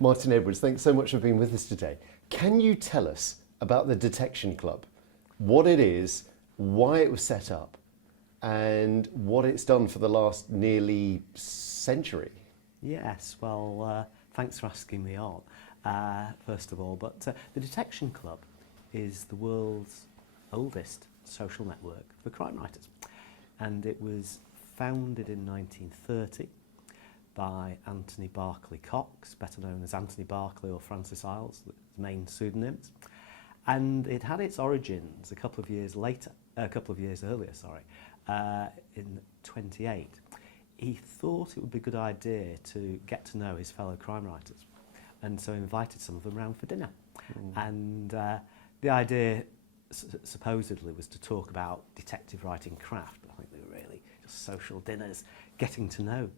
Martin Edwards, thanks so much for being with us today. Can you tell us about the Detection Club? What it is, why it was set up, and what it's done for the last nearly century? Yes, well, thanks for asking me on, first of all. But the Detection Club is the world's oldest social network for crime writers. And it was founded in 1930 by Anthony Barclay Cox, better known as Anthony Barclay or Francis Isles, the main pseudonyms. And it had its origins a couple of years earlier, in 28. He thought it would be a good idea to get to know his fellow crime writers, and so invited some of them round for dinner. And the idea supposedly was to talk about detective writing craft, but I think they were really just social dinners, getting to know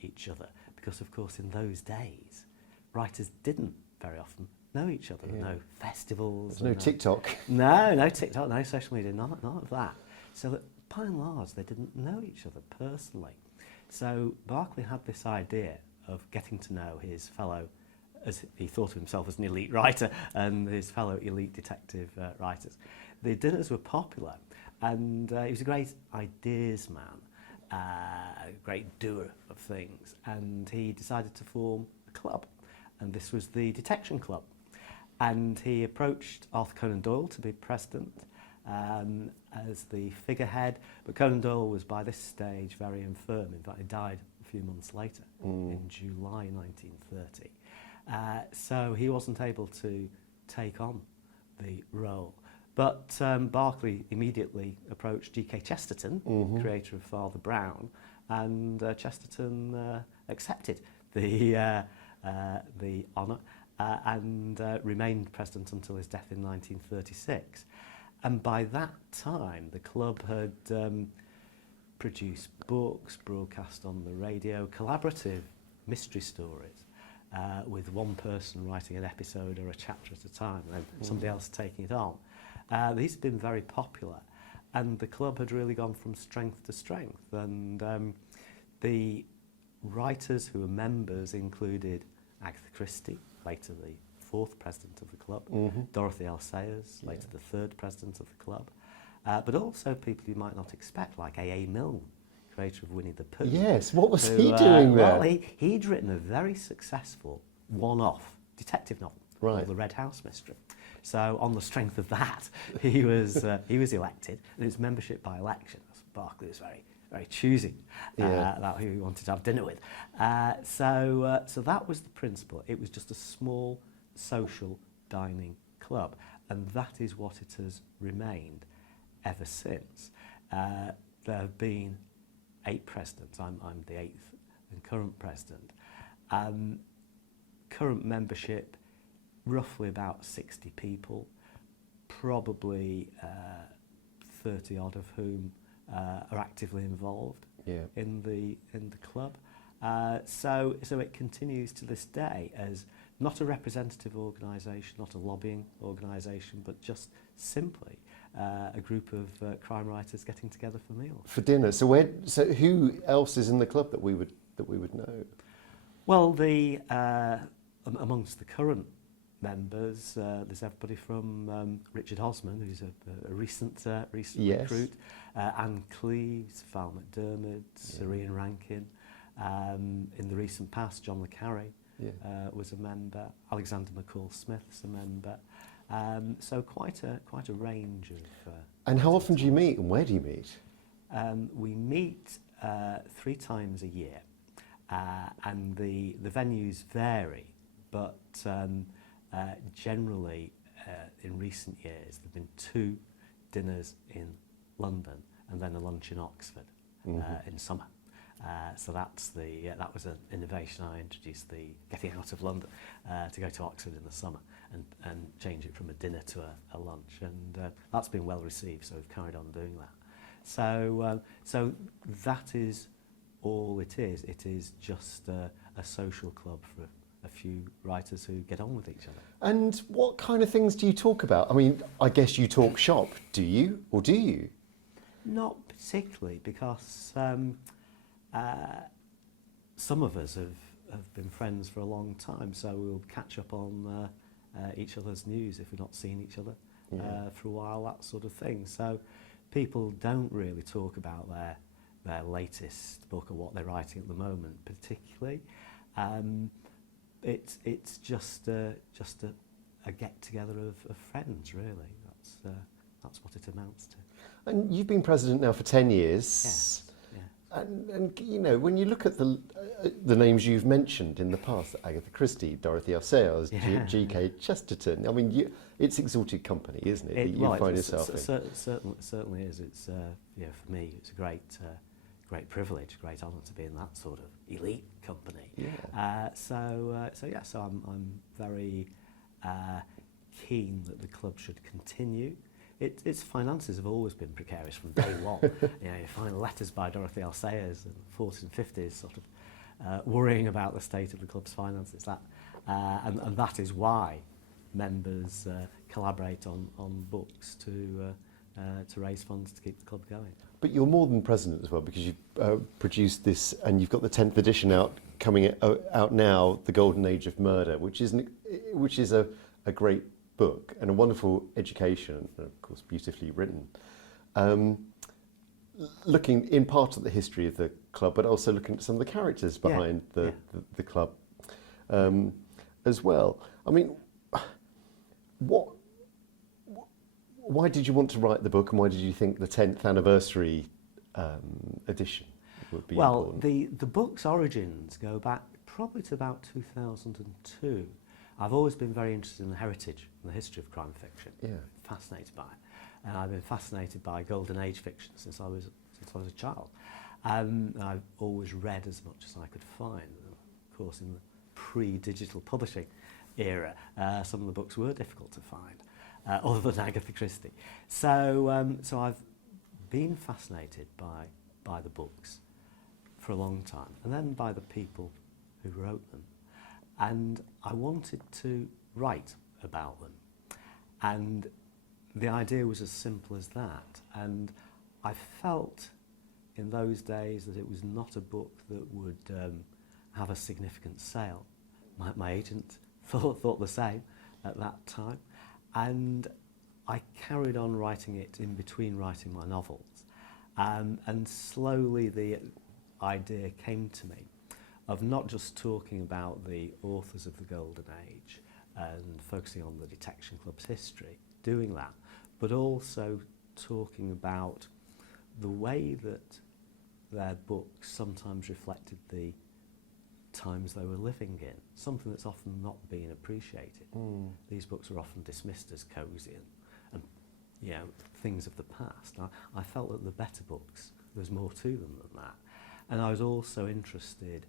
each other, because of course in those days writers didn't very often know each other. No festivals. There's no TikTok. No TikTok, no social media, none of that. So that by and large they didn't know each other personally. So Barclay had this idea of getting to know his fellow, as he thought of himself as an elite writer, and his fellow elite detective writers. The dinners were popular, and he was a great ideas man, a great doer of things, and he decided to form a club, and this was the Detection Club. And he approached Arthur Conan Doyle to be president as the figurehead, but Conan Doyle was by this stage very infirm. In fact, he died a few months later, in July 1930. So he wasn't able to take on the role. But Barclay immediately approached G.K. Chesterton, creator of Father Brown, and Chesterton accepted the honour and remained president until his death in 1936. And by that time, the club had produced books, broadcast on the radio, collaborative mystery stories, with one person writing an episode or a chapter at a time, and then somebody else taking it on. These have been very popular, and the club had really gone from strength to strength. And the writers who were members included Agatha Christie, later the fourth president of the club, Dorothy L. Sayers, later the third president of the club, but also people you might not expect, like A.A. Milne, creator of Winnie the Pooh. Yes, what was he doing there? Well, he'd written a very successful one-off detective novel called The Red House Mystery. So on the strength of that, he was elected, and it was membership by election. Barclay was very choosy about who he wanted to have dinner with. So that was the principle. It was just a small social dining club, and that is what it has remained ever since. There have been 8 presidents. I'm the 8th and current president. Current membership, roughly about 60 people, probably 30 odd of whom are actively involved in the club. So it continues to this day as not a representative organisation, not a lobbying organisation, but just simply a group of crime writers getting together for meals. For dinner. So who else is in the club that we would know? Well, amongst the current members, there's everybody from Richard Osman, who's a recent recruit, Anne Cleves, Val McDermid, Sir Ian Rankin. In the recent past, John le Carré was a member. Alexander McCall Smith's a member. So quite a range of. And how often do you meet, and where do you meet? We meet 3 times a year, and the venues vary, but generally in recent years there've been 2 dinners in London and then a lunch in Oxford in summer. So that was an innovation. I introduced the getting out of London to go to Oxford in the summer and change it from a dinner to a lunch, and that's been well received, so we've carried on doing that. So that is all it is. It is just a social club for a few writers who get on with each other. And what kind of things do you talk about? I mean, I guess you talk shop, do you? Or do you? Not particularly, because some of us have have been friends for a long time, so we'll catch up on each other's news if we've not seen each other for a while, that sort of thing. So people don't really talk about their latest book or what they're writing at the moment, particularly. It's just a get together of friends, really. That's what it amounts to. And you've been president now for 10 years. Yes. Yeah. And you know, when you look at the names you've mentioned in the past, Agatha Christie, Dorothy L. Sayers, G.K. Chesterton, I mean, it's exalted company, isn't it, that you find yourself in? Certainly is. It's for me, it's a great privilege, great honour to be in that sort of elite company. Yeah. So I'm very keen that the club should continue. Its finances have always been precarious from day one. You find letters by Dorothy L. Sayers in the 40s and 50s sort of worrying about the state of the club's finances. And that is why members collaborate on books to raise funds to keep the club going. But you're more than president as well, because you've produced this, and you've got the 10th edition coming out now, The Golden Age of Murder, which is a great book and a wonderful education, and of course beautifully written, looking in part at the history of the club, but also looking at some of the characters behind the club as well. I mean, why did you want to write the book, and why did you think the 10th anniversary edition would be important? Well, the book's origins go back probably to about 2002. I've always been very interested in the heritage and the history of crime fiction. Yeah. Fascinated by it. And I've been fascinated by Golden Age fiction since I was a child. I've always read as much as I could find. Of course, in the pre-digital publishing era, some of the books were difficult to find, other than Agatha Christie. So I've been fascinated by the books for a long time, and then by the people who wrote them. And I wanted to write about them. And the idea was as simple as that. And I felt in those days that it was not a book that would have a significant sale. My agent thought the same at that time. And I carried on writing it in between writing my novels. And slowly the idea came to me of not just talking about the authors of the Golden Age and focusing on the Detection Club's history, doing that, but also talking about the way that their books sometimes reflected the times they were living in, something that's often not being appreciated. These books are often dismissed as cosy and things of the past. I felt that the better books, there's more to them than that. And I was also interested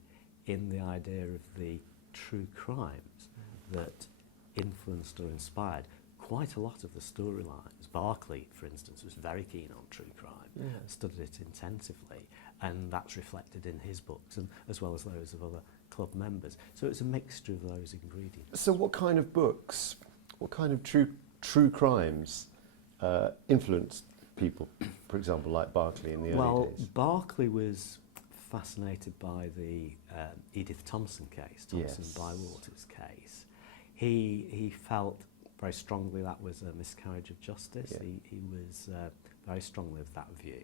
in the idea of the true crimes that influenced or inspired quite a lot of the storylines. Berkeley, for instance, was very keen on true crime, studied it intensively, and that's reflected in his books, and as well as those of other club members. So it's a mixture of those ingredients. So what kind of books, what kind of true crimes influenced people, for example, like Berkeley in the early days? Well, Berkeley was fascinated by the Edith Thompson case, Bywater's case. He felt very strongly that was a miscarriage of justice. He was very strongly of that view.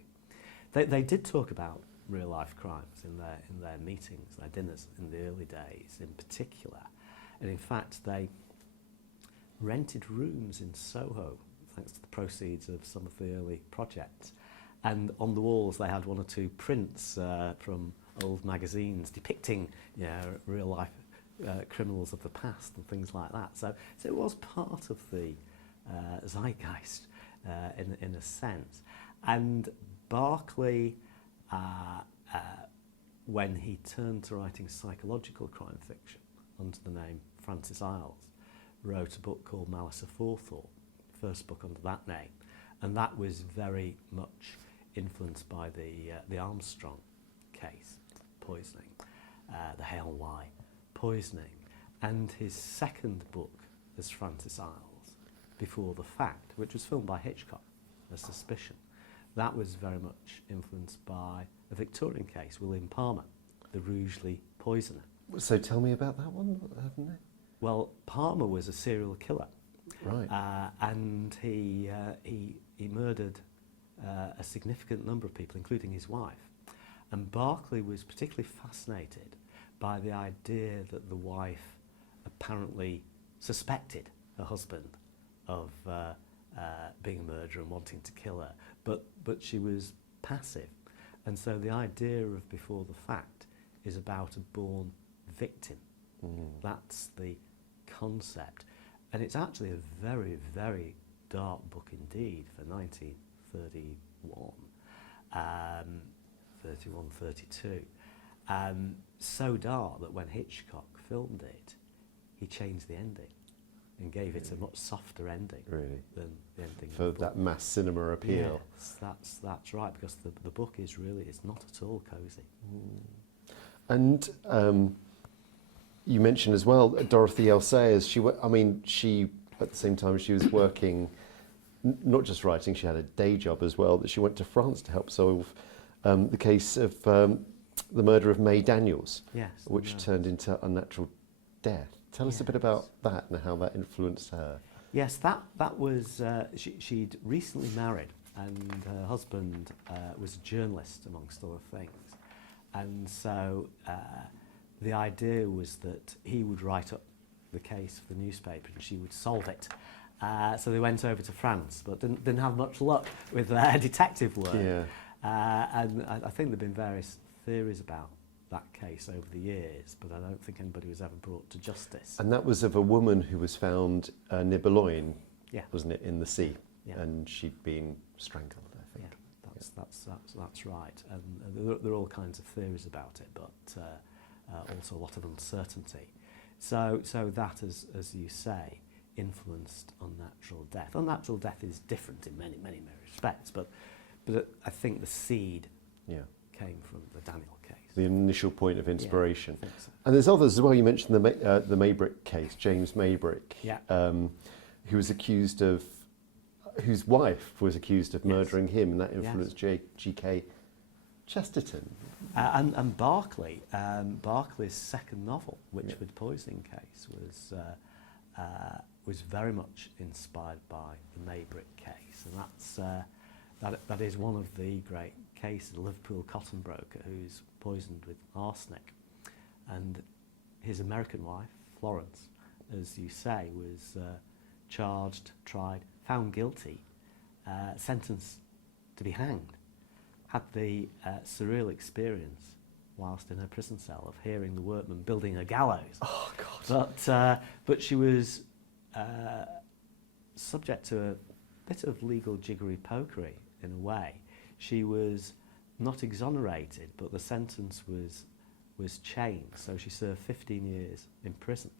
They did talk about real life crimes in their meetings, their dinners in the early days in particular. And in fact, they rented rooms in Soho thanks to the proceeds of some of the early projects. And on the walls they had one or two prints from old magazines depicting real life criminals of the past and things like that. So it was part of the zeitgeist in a sense. And Berkeley, when he turned to writing psychological crime fiction under the name Francis Iles, wrote a book called Malice Aforethought, first book under that name, and that was very much influenced by the Armstrong case, poisoning, the Hale Y poisoning, and his second book as Francis Iles, Before the Fact, which was filmed by Hitchcock, A Suspicion. That was very much influenced by a Victorian case, William Palmer, the Rugeley poisoner. So tell me about that one, haven't they? Well, Palmer was a serial killer, Right. and he murdered a significant number of people, including his wife. And Barclay was particularly fascinated by the idea that the wife apparently suspected her husband of being a murderer and wanting to kill her, but she was passive. And so the idea of before the fact is about a born victim. That's the concept. And it's actually a very, very dark book indeed for 1931, 32. So dark that when Hitchcock filmed it, he changed the ending and gave it a much softer ending Really? than the ending For of the book. that mass cinema appeal. Yes, that's right, because the book is really, it's not at all cosy. And you mentioned as well Dorothy L. Sayers. She at the same time she was working, not just writing. She had a day job as well. That she went to France to help solve the case of the murder of May Daniels, Yes. which no. turned into unnatural death. Tell us a bit Yes. about that and how that influenced her. Yes, that was, she'd recently married, and her husband was a journalist, amongst other things. And so the idea was that he would write up the case for the newspaper and she would solve it. So they went over to France, but didn't have much luck with their detective work. Yeah. And I think there have been various theories about that case over the years, but I don't think anybody was ever brought to justice. And that was of a woman who was found near Boulogne, Yeah. wasn't it, in the sea, Yeah. and she'd been strangled, I Yeah, think. that's right. And there are all kinds of theories about it, but also a lot of uncertainty. So that, as you say, influenced unnatural death. Unnatural death is different in many respects, but I think the seed Yeah. came from the Daniel case. The initial point of inspiration. I think so. And there's others as well. You mentioned the Maybrick case, James Maybrick, Yeah. who was accused of, whose wife was accused of Yes. murdering him, and that Yes. influenced G.K. Chesterton. And Barclay's second novel, Witchwood Poisoning Case, was very much inspired by the Maybrick case, and that is one of the great cases. The Liverpool cotton broker who's poisoned with arsenic, and his American wife Florence, as you say, was charged, tried, found guilty, sentenced to be hanged. Had the surreal experience whilst in her prison cell of hearing the workmen building a gallows. Oh God! But she was subject to a bit of legal jiggery-pokery in a way. She was not exonerated, but the sentence was changed. So she served 15 years in prison,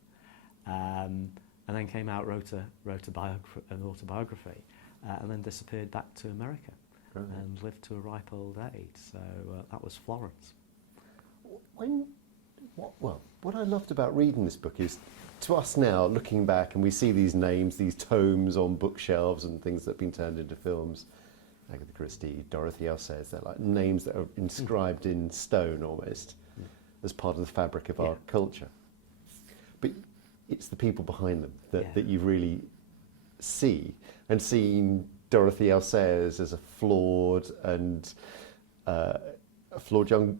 and then came out, wrote an autobiography, and then disappeared back to America. Right. And lived to a ripe old age. So that was Florence. What I loved about reading this book is, to us now, looking back, and we see these names, these tomes on bookshelves and things that have been turned into films, Agatha Christie, Dorothy L. Sayers, they're like names that are inscribed in stone almost, as part of the fabric of our culture. But it's the people behind them that you really see, and seeing Dorothy L. Sayers as a flawed young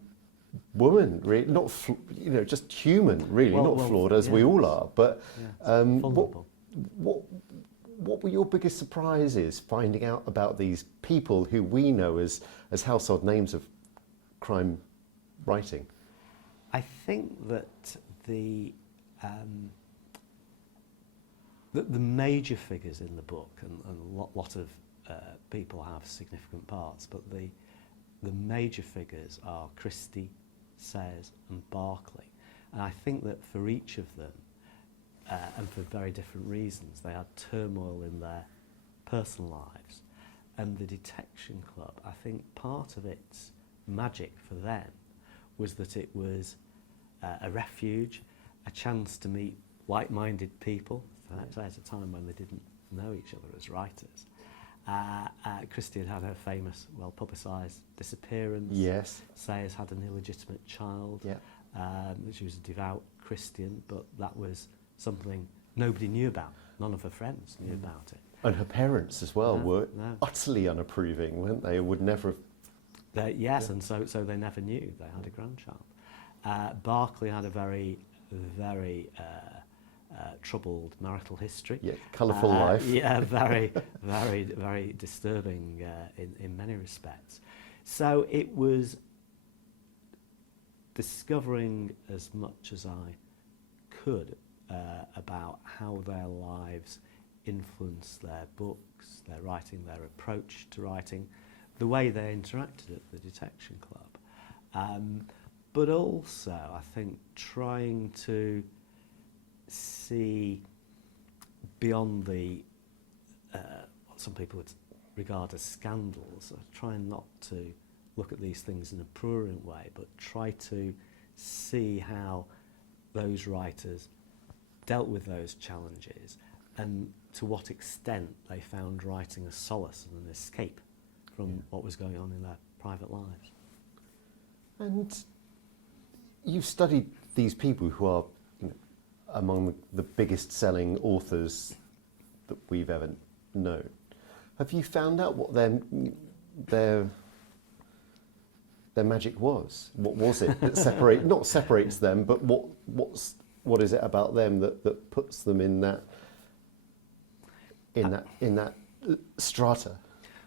woman, really, not just human, really, not flawed as we all are. But what were your biggest surprises finding out about these people who we know as household names of crime writing? I think that the major figures in the book, and a lot of people have significant parts, but the major figures are Christie, Sayers and Barclay. And I think that for each of them, and for very different reasons, they had turmoil in their personal lives. And the Detection Club, I think part of its magic for them was that it was a refuge, a chance to meet like-minded people, at a time when they didn't know each other as writers. Christie had her famous, well-publicised disappearance. Yes. Sayers had an illegitimate child. Yeah. She was a devout Christian, but that was something nobody knew about. None of her friends knew about it. And her parents as well No, were no. utterly unapproving, weren't they? Would never have... Yes, and so they never knew they had a grandchild. Berkeley had a very, very troubled marital history. Yeah, colourful life. Yeah, very, very, very disturbing in many respects. So it was discovering as much as I could about how their lives influenced their books, their writing, their approach to writing, the way they interacted at the Detection Club. But also, I think, trying to see beyond the what some people would regard as scandals, trying not to look at these things in a prurient way, but try to see how those writers dealt with those challenges and to what extent they found writing a solace and an escape from what was going on in their private lives. And you've studied these people who are, you know, among the biggest selling authors that we've ever known. Have you found out what their magic was? What was it that not separates them, but what is it about them that puts them in that strata?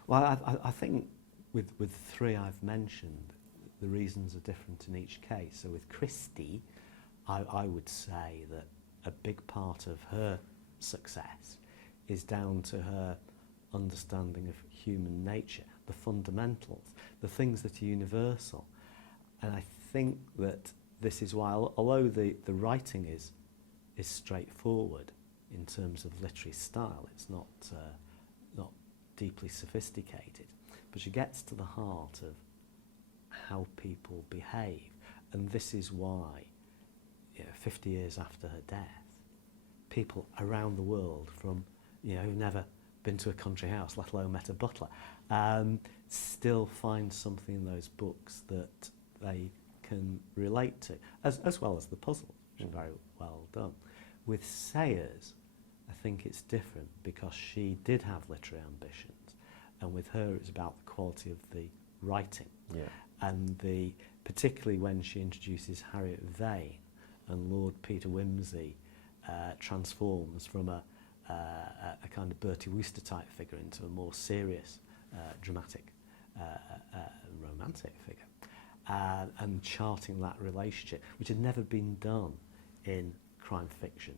Well, I think with the three I've mentioned, the reasons are different in each case. So with Christie, I would say that a big part of her success is down to her understanding of human nature, the fundamentals, the things that are universal. And I think that this is why, although the writing is straightforward in terms of literary style, it's not deeply sophisticated, but she gets to the heart of how people behave. And this is why, 50 years after her death, people around the world from, who've never been to a country house, let alone met a butler, still find something in those books that they can relate to, as well as the puzzle, which is very well done. With Sayers, I think it's different because she did have literary ambitions, and with her it's about the quality of the writing. Yeah. And particularly when she introduces Harriet Vane and Lord Peter Wimsey transforms from a kind of Bertie Wooster type figure into a more serious, dramatic, romantic figure, and charting that relationship, which had never been done in crime fiction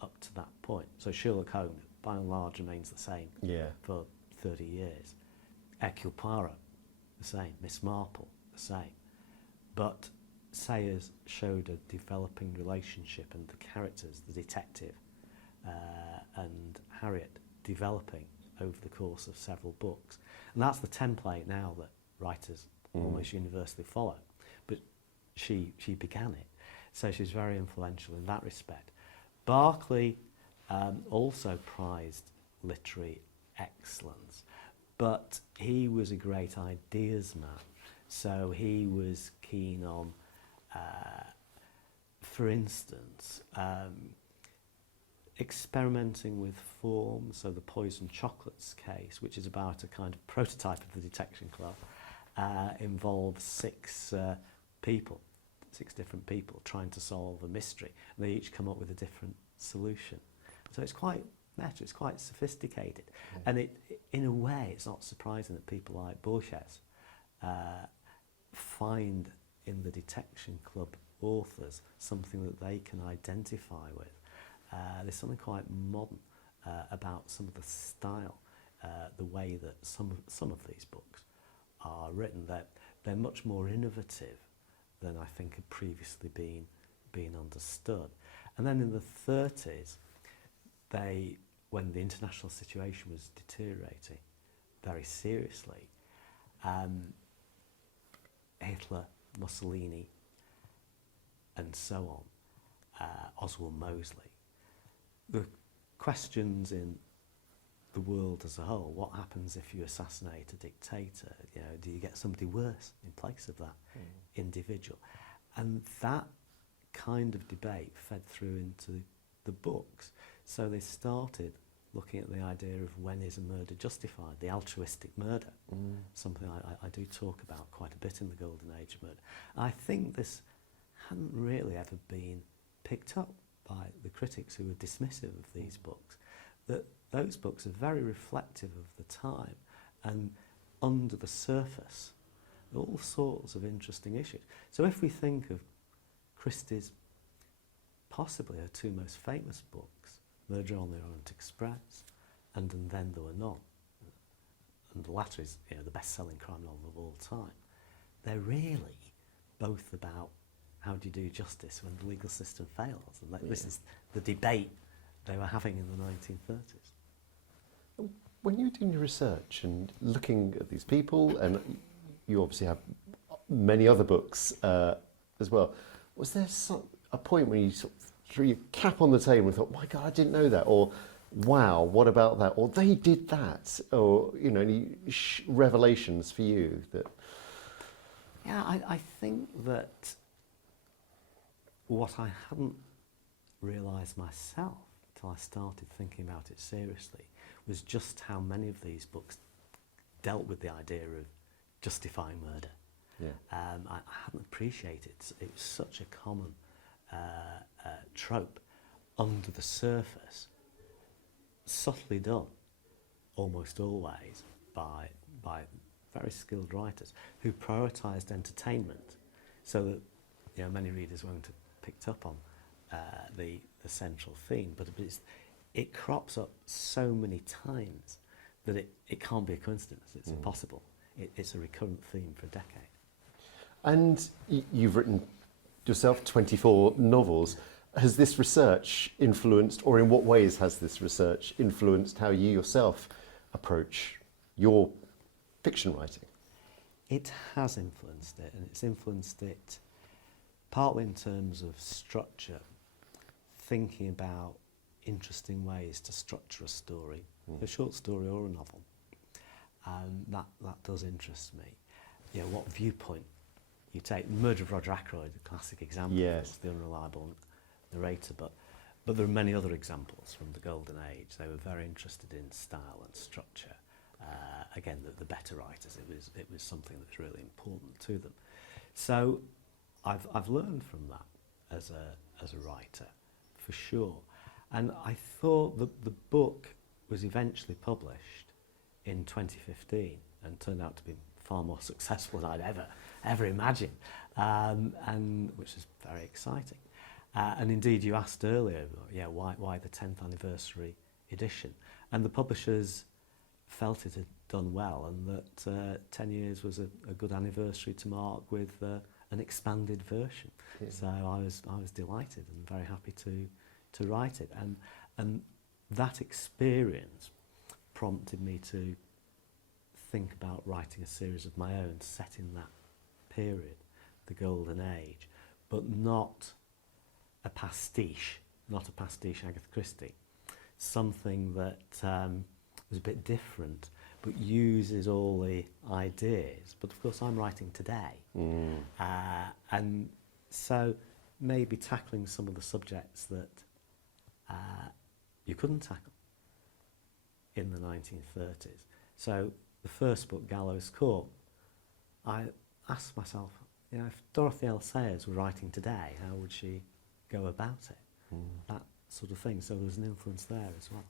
up to that point. So Sherlock Holmes, by and large, remains the same for 30 years. Hercule Poirot, the same. Miss Marple, the same. But Sayers showed a developing relationship, and the characters, the detective and Harriet, developing over the course of several books. And that's the template now that writers almost universally follow. But she began it. So she's very influential in that respect. Berkeley also prized literary excellence, but he was a great ideas man. So he was keen on, for instance, experimenting with form. So the Poison Chocolates case, which is about a kind of prototype of the Detection Club, involves six different people trying to solve a mystery, and they each come up with a different solution. So it's quite meta, it's quite sophisticated. Yeah. And it, in a way, it's not surprising that people like Borges find in the Detection Club authors something that they can identify with. There's something quite modern about some of the style, the way that some of these books are written. They're much more innovative than I think had previously been understood. And then in the 30s, when the international situation was deteriorating very seriously, Hitler, Mussolini, and so on, Oswald Mosley, the questions in the world as a whole, what happens if you assassinate a dictator? Do you get somebody worse in place of that individual? And that kind of debate fed through into the books. So they started looking at the idea of when is a murder justified, the altruistic murder, something I do talk about quite a bit in the Golden Age of murder. I think this hadn't really ever been picked up by the critics who were dismissive of these books, that those books are very reflective of the time, and under the surface all sorts of interesting issues. So if we think of Christie's possibly her two most famous books, Murder on the Orient Express and Then There Were None, and the latter is, you know, the best-selling crime novel of all time, they're really both about how do you do justice when the legal system fails, and this is the debate they were having in the 1930s. When you were doing your research and looking at these people, and you obviously have many other books as well, was there a point when you sort of threw your cap on the table and thought, my God, I didn't know that, or wow, what about that, or they did that, or, you know, any revelations for you that... Yeah, I think that what I hadn't realised myself until I started thinking about it seriously was just how many of these books dealt with the idea of justifying murder. Yeah. I hadn't appreciated it. It was such a common trope under the surface, subtly done, almost always by very skilled writers who prioritised entertainment, so that, you know, many readers won't have picked up on the central theme, but it crops up so many times that it can't be a coincidence. It's impossible. It's a recurrent theme for a decade. And you've written yourself 24 novels. Has this research influenced, or in what ways has this research influenced how you yourself approach your fiction writing? It has influenced it, and it's influenced it partly in terms of structure, thinking about interesting ways to structure a story, a short story or a novel. That does interest me. You know, what viewpoint you take. Murder of Roger Ackroyd, the classic example, Yes. of the unreliable narrator, but there are many other examples from the Golden Age. They were very interested in style and structure. Again, the better writers, it was something that's really important to them. So I've learned from that as a writer, for sure. And I thought that the book was eventually published in 2015 and turned out to be far more successful than I'd ever imagined, and which is very exciting. And indeed, you asked earlier, why the 10th anniversary edition? And the publishers felt it had done well, and that 10 years was a good anniversary to mark with an expanded version. Yeah. So I was delighted and very happy to write it, and that experience prompted me to think about writing a series of my own set in that period, the Golden Age, but not a pastiche Agatha Christie, something that was a bit different, but uses all the ideas. But of course I'm writing today, and so maybe tackling some of the subjects that you couldn't tackle in the 1930s. So the first book, Gallows Court, I asked myself, you know, if Dorothy L. Sayers were writing today, how would she go about it? That sort of thing. So there was an influence there as well.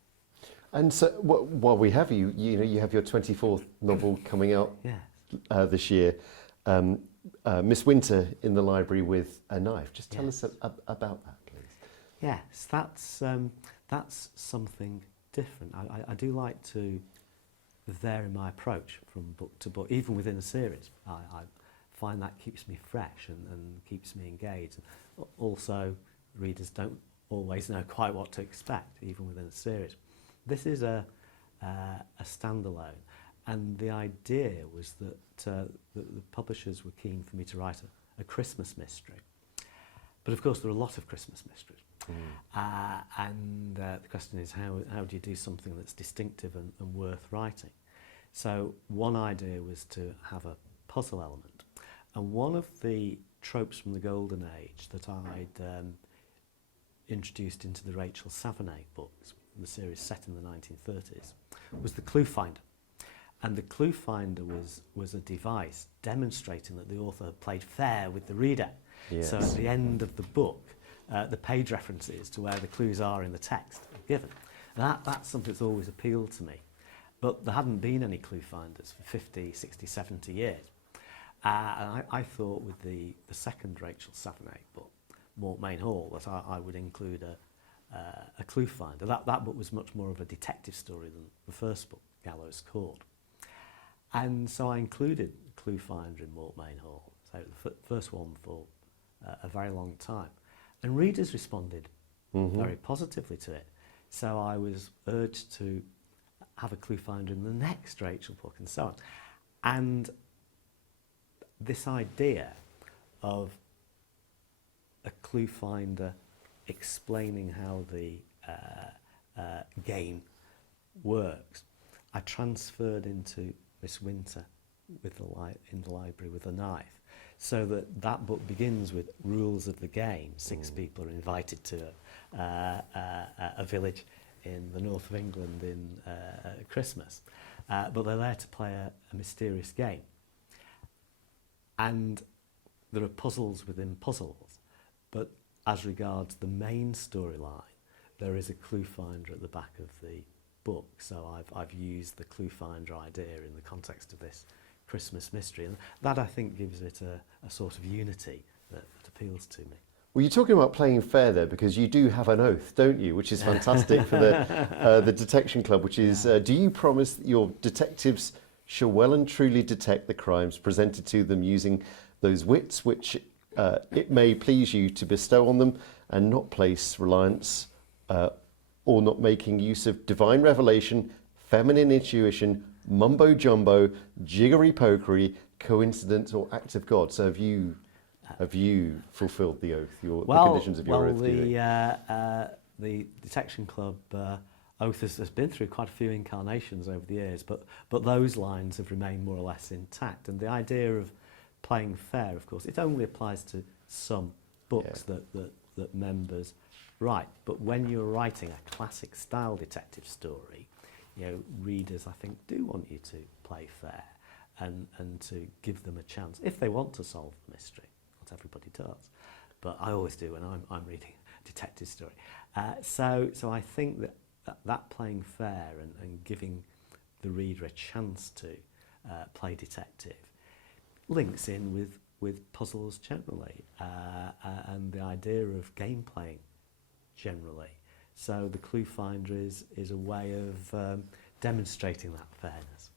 And so, while we have you, you have your 24th novel coming out this year, Miss Winter in the Library with a Knife. Just tell us about that, please. Yes, that's something different. I do like to vary my approach from book to book, even within a series. I find that keeps me fresh and keeps me engaged. Also, readers don't always know quite what to expect, even within a series. This is a standalone, and the idea was that the publishers were keen for me to write a Christmas mystery. But of course, there are a lot of Christmas mysteries. And the question is, how do you do something that's distinctive and worth writing? So one idea was to have a puzzle element. And one of the tropes from the Golden Age that I'd introduced into the Rachel Savenay books, the series set in the 1930s, was the clue finder. And the clue finder was a device demonstrating that the author had played fair with the reader. Yes. So at the end of the book, the page references to where the clues are in the text are given. That's something that's always appealed to me. But there hadn't been any clue finders for 50, 60, 70 years. And I thought with the second Rachel Savenay book, Mortmain Hall, that I would include a clue finder. That book was much more of a detective story than the first book, Gallows Court. And so I included Clue Finder in Mortmain Hall, so the first one for a very long time. And readers responded very positively to it. So I was urged to have a Clue Finder in the next Rachel book and so on. And this idea of a Clue Finder explaining how the game works, I transferred into Miss Winter in the library with a knife, so that book begins with rules of the game. 6 people are invited to a village in the north of England in Christmas, but they're there to play a mysterious game. And there are puzzles within puzzles, but as regards the main storyline, there is a clue finder at the back of the book. So I've used the clue finder idea in the context of this Christmas mystery, and that I think gives it a sort of unity that appeals to me. Well, you're talking about playing fair there, because you do have an oath, don't you? Which is fantastic for the Detection Club, which is, do you promise that your detectives shall well and truly detect the crimes presented to them using those wits which it may please you to bestow on them, and not place reliance or not making use of divine revelation, feminine intuition, mumbo-jumbo, jiggery-pokery, coincidence or act of God? So have you fulfilled the oath, the conditions of your oath? The Detection Club oath has been through quite a few incarnations over the years, but those lines have remained more or less intact. And the idea of playing fair, of course, it only applies to some books that members write. But when you're writing a classic style detective story, readers, I think, do want you to play fair and to give them a chance if they want to solve the mystery. Not everybody does, but I always do when I'm reading a detective story. So I think that playing fair and giving the reader a chance to play detective links in with puzzles generally, and the idea of game playing generally. So the Clue Finder is a way of demonstrating that fairness.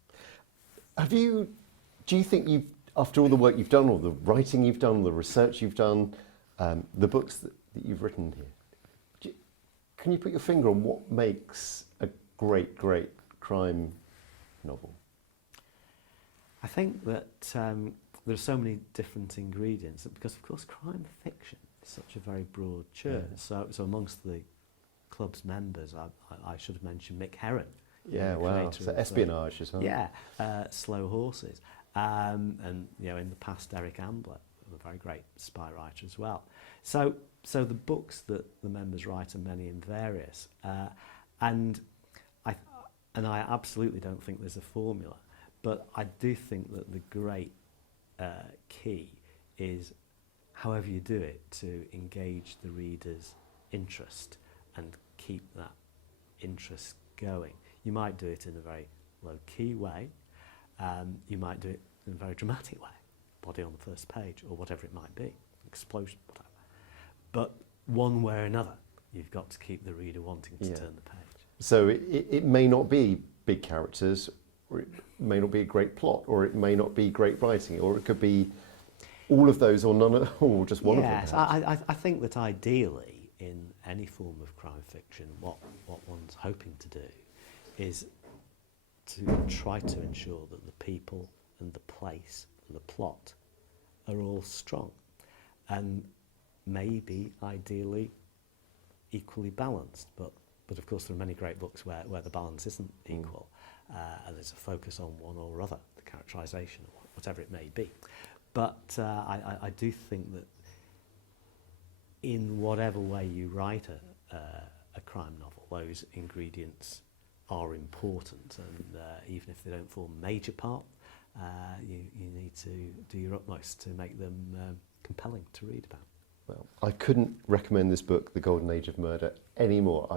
Do you think you've, after all the work you've done, all the writing you've done, the research you've done, the books that you've written here, can you put your finger on what makes a great crime novel? I think that there are so many different ingredients, because of course crime fiction is such a very broad church. So amongst the club's members, I should have mentioned Mick Herron. Yeah, wow. So espionage as well. Yeah, Slow Horses. And in the past, Eric Ambler, a very great spy writer as well. So the books that the members write are many and various. And I absolutely don't think there's a formula, but I do think that the great key is, however you do it, to engage the reader's interest and keep that interest going. You might do it in a very low-key way. You might do it in a very dramatic way, body on the first page, or whatever it might be, explosion, whatever. But one way or another, you've got to keep the reader wanting to turn the page. So it may not be big characters, or it may not be a great plot, or it may not be great writing, or it could be all of those, or none of, or just one of them. Yes, I think that ideally, in any form of crime fiction, what one's hoping to do is to try to ensure that the people and the place and the plot are all strong, and maybe ideally equally balanced. But of course there are many great books where the balance isn't equal, and there's a focus on one or other, the characterisation or whatever it may be. But I do think that in whatever way you write a crime novel, those ingredients are important, and even if they don't form a major part, you need to do your utmost to make them compelling to read about. Well, I couldn't recommend this book, The Golden Age of Murder, anymore.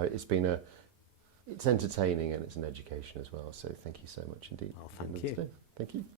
It's entertaining and it's an education as well. So thank you so much indeed. Well, for being thank with us you. today. Thank you.